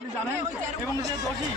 জানেন এবং যে দোষী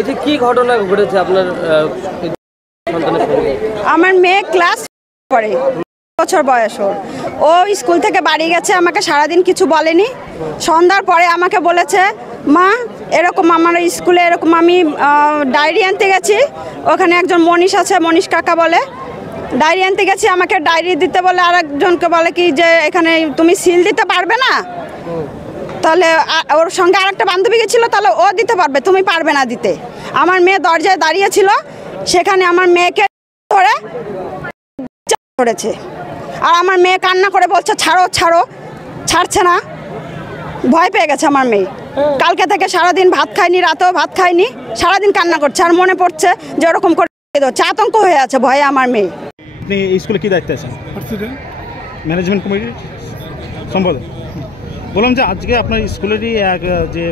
এটি কি ঘটনা ঘটেছে আপনার সন্তানের সঙ্গে? আমার মেয়ে ক্লাস পড়ে, বছর বয়স ওর। ও স্কুল থেকে বাড়ি গেছে, আমাকে সারাদিন কিছু বলেনি। সন্ধ্যার পরে আমাকে বলেছে, মা এরকম আমার স্কুলে এরকম আমি ডায়েরি আনতে গেছি, ওখানে একজন মনীষ আছে, মনীষ কাকা বলে, ডায়েরি আনতে গেছি, আমাকে ডায়েরি দিতে বলে আরেকজনকে বলে কি যে এখানে তুমি সিল দিতে পারবে না, তাহলে ওর সঙ্গে আরেকটা বান্ধবী গেছিলো, তাহলে ও দিতে পারবে, তুমি পারবে না দিতে। আমার মেয়ে দরজায় দাঁড়িয়েছিল, সেখানে আমার মেয়েকে ধরে ধরেছে, আর আমার মেয়ে কান্না করে বলছে ছাড়ো ছাড়ো, ছাড়ছে না, ভয় পেয়ে গেছে আমার মেয়ে। কালকে থেকে সারাদিন ভাত খায়নি, রাতেও ভাত খায়নি, সারাদিন কান্না করছে, আর মনে পড়ছে যে ওরকম করে হচ্ছে, আতঙ্ক হয়ে আছে ভয়ে আমার মেয়ে। আপনি এই স্কুলে কি দায়িত্বে আছেন? ম্যানেজমেন্ট কমিটির সম্পাদক। বললাম যে আজকে আপনার স্কুলেরই এক যে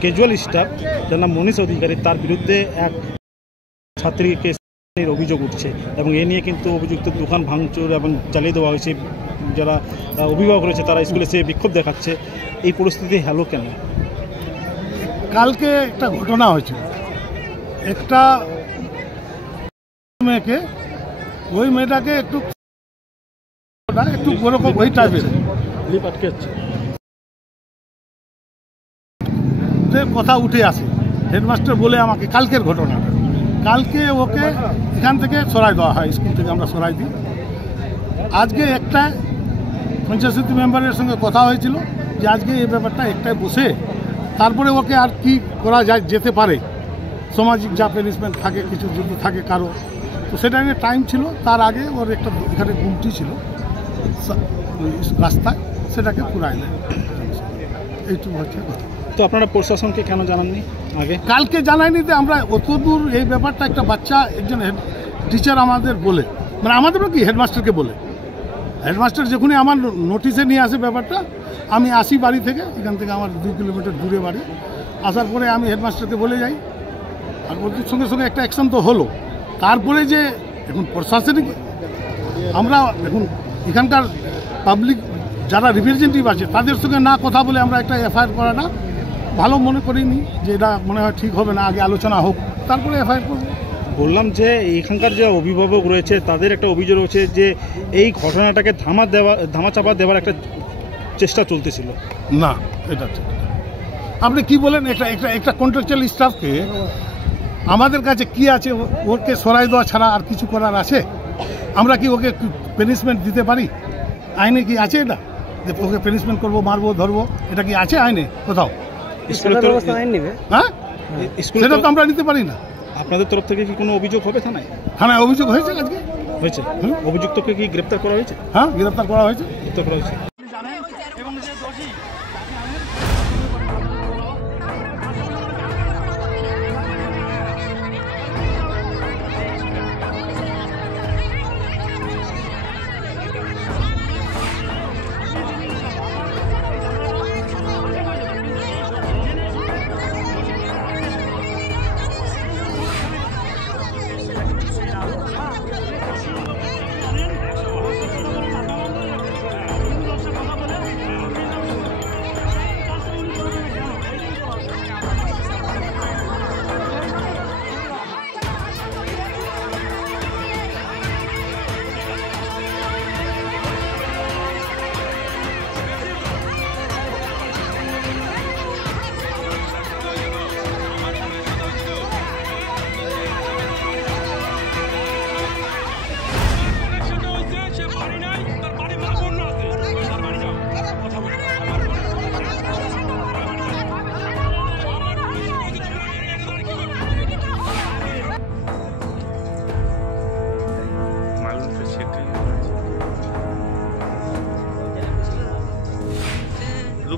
ক্যাজুয়াল স্টাফ যার নাম মনীষ অধিকারী, তার বিরুদ্ধে এক ছাত্রীকে অভিযোগ উঠছে এবং এ নিয়ে কিন্তু অভিযুক্ত দোকান ভাঙচুর এবং চালিয়ে দেওয়া হয়েছে। যারা অভিভাবক রয়েছে তারা স্কুলে সে বিক্ষোভ দেখাচ্ছে। এই পরিস্থিতি হলো কেন? কালকে একটা ঘটনা হয়েছিল, একটা মেয়েকে, ওই মেয়েটাকে একটু ওরকম ওই টাইপের কথা উঠে আসে। হেডমাস্টার বলে আমাকে কালকের ঘটনাটা, কালকে ওকে এখান থেকে সরাই দেওয়া হয়, স্কুল থেকে আমরা সরাই দিই। আজকে একটা পঞ্চায়েত সমিতি মেম্বারের সঙ্গে কথা হয়েছিল যে আজকে এই ব্যাপারটা একটাই বসে তারপরে ওকে আর কি করা যায় যেতে পারে, সামাজিক যা প্যানিশমেন্ট থাকে কিছু যদি থাকে কারো, তো সেটা নিয়ে টাইম ছিল। তার আগে ওর একটা এখানে গুমটি ছিল রাস্তায়, সেটাকে পুরাই দেয়, এইটুকু হচ্ছে কথা। তো আপনারা প্রশাসনকে কেন জানাননি আগে? কালকে জানাইনি যে আমরা অত দূর এই ব্যাপারটা, একটা বাচ্চা একজন হেড টিচার আমাদের বলে, মানে আমাদেরও কি হেডমাস্টারকে বলে, হেডমাস্টার যখনই আমার নোটিশে নিয়ে আসে ব্যাপারটা, আমি আসি বাড়ি থেকে, এখান থেকে আমার 2 কিলোমিটার দূরে বাড়ি, আসার পরে আমি হেডমাস্টারকে বলে যাই, আর ওর সঙ্গে সঙ্গে একটা অ্যাকশন তো হলো। তারপরে যে এখন প্রশাসনিক আমরা এখন এখানকার পাবলিক যারা রিপ্রেজেন্টেটিভ আছে তাদের সঙ্গে না কথা বলে আমরা একটা এফআইআর করাটা ভালো মনে করিনি, যে এটা মনে হয় ঠিক হবে না, আগে আলোচনা হোক তারপরে এফআইআর করব। বললাম যে এখানকার যে অভিভাবক রয়েছে তাদের একটা অভিযোগ রয়েছে যে এই ঘটনাটাকে ধামাচাপা দেওয়ার একটা চেষ্টা চলতেছিল। না, এটা ঠিক। আপনি কি বলেন, একটা কন্ট্রাকচুয়াল স্টাফকে আমাদের কাছে কি আছে, ওকে সরাই দেওয়া ছাড়া আর কিছু করার আছে? আমরা কি ওকে পানিশমেন্ট দিতে পারি? আইনে কি আছে এটা যে ওকে পানিশমেন্ট করবো, মারবো, ধরবো? এটা কি আছে আইনে কোথাও? হ্যাঁ, সেটা তো আমরা নিতে পারি না। আপনাদের তরফ থেকে কি কোনো অভিযোগ হবে থানায়? থানায় অভিযোগ হয়েছে, আজকে হয়েছে। অভিযুক্তকে কি গ্রেপ্তার করা হয়েছে? হ্যাঁ, গ্রেপ্তার করা হয়েছে।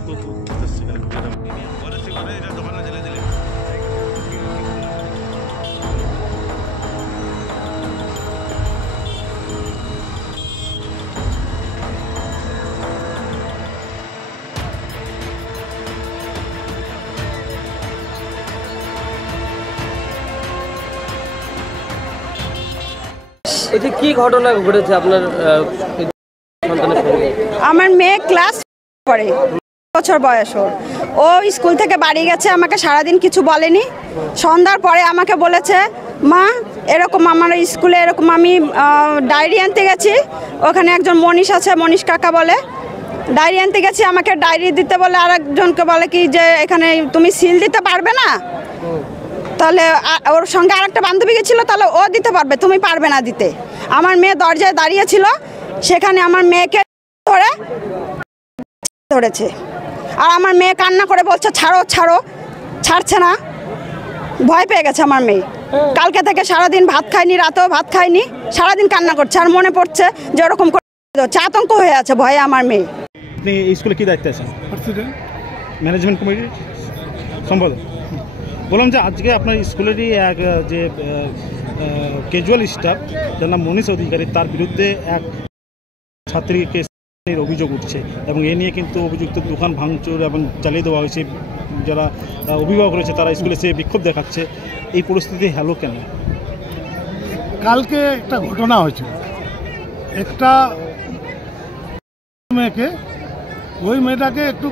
ওই যে কি ঘটনা ঘটেছে আপনার সন্তানের সঙ্গে? আমার মেয়ে ক্লাস পড়ে, বছর বয়স ওর। ও স্কুল থেকে বাড়ি গেছে, আমাকে সারাদিন কিছু বলেনি। সন্ধ্যার পরে আমাকে বলেছে, মা এরকম আমার স্কুলে এরকম আমি ডায়েরি আনতে গেছি, ওখানে একজন মনীষ আছে, মনীষ কাকা বলে, ডায়েরি আনতে গেছি, আমাকে ডায়েরি দিতে বলে আরেকজনকে বলে কি যে এখানে তুমি সিল দিতে পারবে না, তাহলে ওর সঙ্গে আরেকটা বান্ধবী গেছিলো, তাহলে ও দিতে পারবে, তুমি পারবে না দিতে। আমার মেয়ে দরজায় দাঁড়িয়েছিল, সেখানে আমার মেয়েকে ধরেছে, আর আমার মেয়ে কান্না করে বলছে ছাড়ো ছাড়ো, ছাড়ছে না, ভয় পেয়ে গেছে আমার মেয়ে। কালকে থেকে সারাদিন ভাত খায়নি, রাতেও ভাত খায়নি, সারাদিন কান্না করছে, আর মনে পড়ছে যে ওরকম করে আতঙ্ক হয়ে আছে ভয়ে আমার মেয়ে। আপনি এই স্কুলে কী দায়িত্বে আছেন? প্রেসিডেন্ট। ম্যানেজমেন্ট কমিটির সম্পাদক। বললাম যে আজকে আপনার স্কুলেরই এক যে ক্যাজুয়াল স্টাফ যার নাম মনীষ অধিকারী, তার বিরুদ্ধে এক ছাত্রীকে অভিযোগ উঠছে এবং এ নিয়ে কিন্তু অভিযুক্ত দোকান ভাঙচুর এবং চালিয়ে দেওয়া হয়েছে। যারা অভিভাবক রয়েছে তারা স্কুলে সে বিক্ষোভ দেখাচ্ছে। এই পরিস্থিতি হলো কেন? কালকে একটা ঘটনা হয়েছিল, একটা মেয়েকে, ওই মেয়েটাকে একটু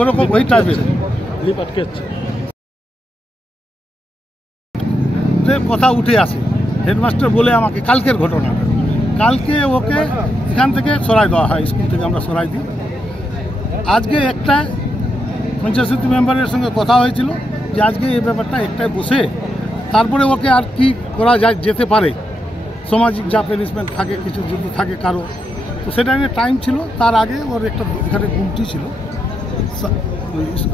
ওরকম ওই টাইপের লিপ আটকে যাচ্ছে, কথা উঠে আসে। হেডমাস্টার বলে আমাকে কালকের ঘটনাটা, কালকে ওকে এখান থেকে সরাই দেওয়া হয়, স্কুল থেকে আমরা সরাই দিই। আজকে একটা পঞ্চায়েত সমিতি মেম্বারের সঙ্গে কথা হয়েছিল যে আজকে এই ব্যাপারটা একটাই বসে তারপরে ওকে আর কি করা যায়, যেতে পারে, সামাজিক যা প্যানিশমেন্ট থাকে কিছু যদি থাকে কারো, তো সেটা নিয়ে টাইম ছিল। তার আগে ওর একটা এখানে গুমটি ছিল,